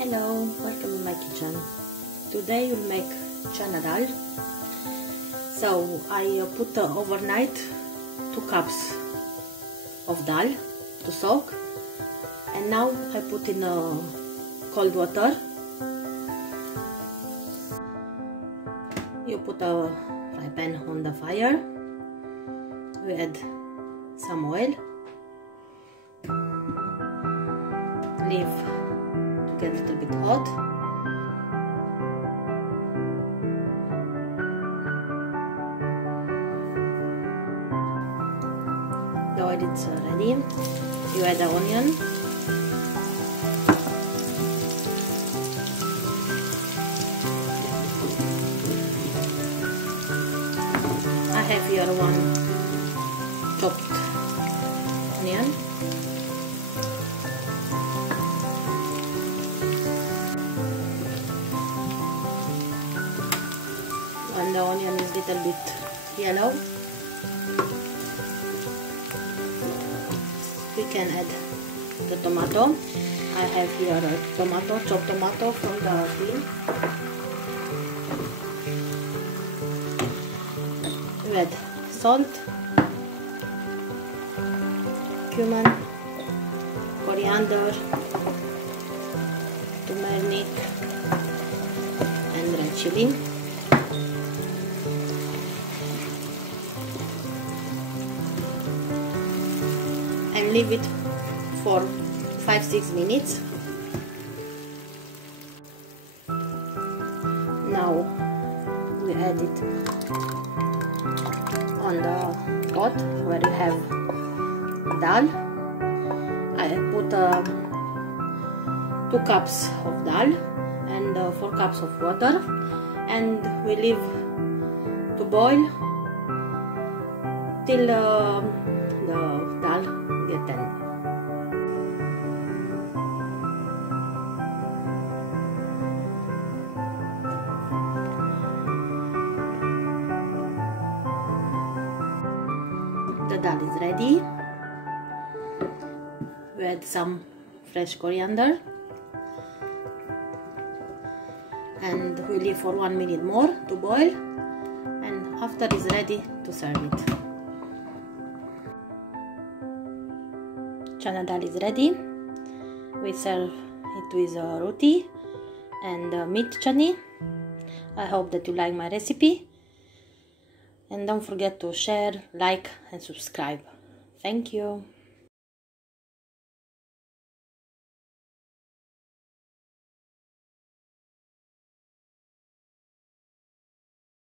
Hello, welcome in my kitchen. Today we'll make chana dal. So I put overnight 2 cups of dal to soak, and now I put in cold water. You put a fry pan on the fire. We add some oil. Leave to get a little bit hot. The oil is ready. You add the onion. I have here 1 chopped onion. When the onion is a little bit yellow, we can add the tomato. I have here a tomato, chopped tomato from the tin. We add salt, cumin, coriander, tumernic, and red chili. And leave it for 5-6 minutes. Now we add it on the pot where you have dal. I put 2 cups of dal and 4 cups of water, and we leave to boil till the dal get tender. The dal is ready. We add some fresh coriander and we leave for 1 minute more to boil, and after it's ready to serve it. Chana dal is ready. We serve it with roti and meat chani. I hope that you like my recipe, and don't forget to share, like and subscribe. Thank you.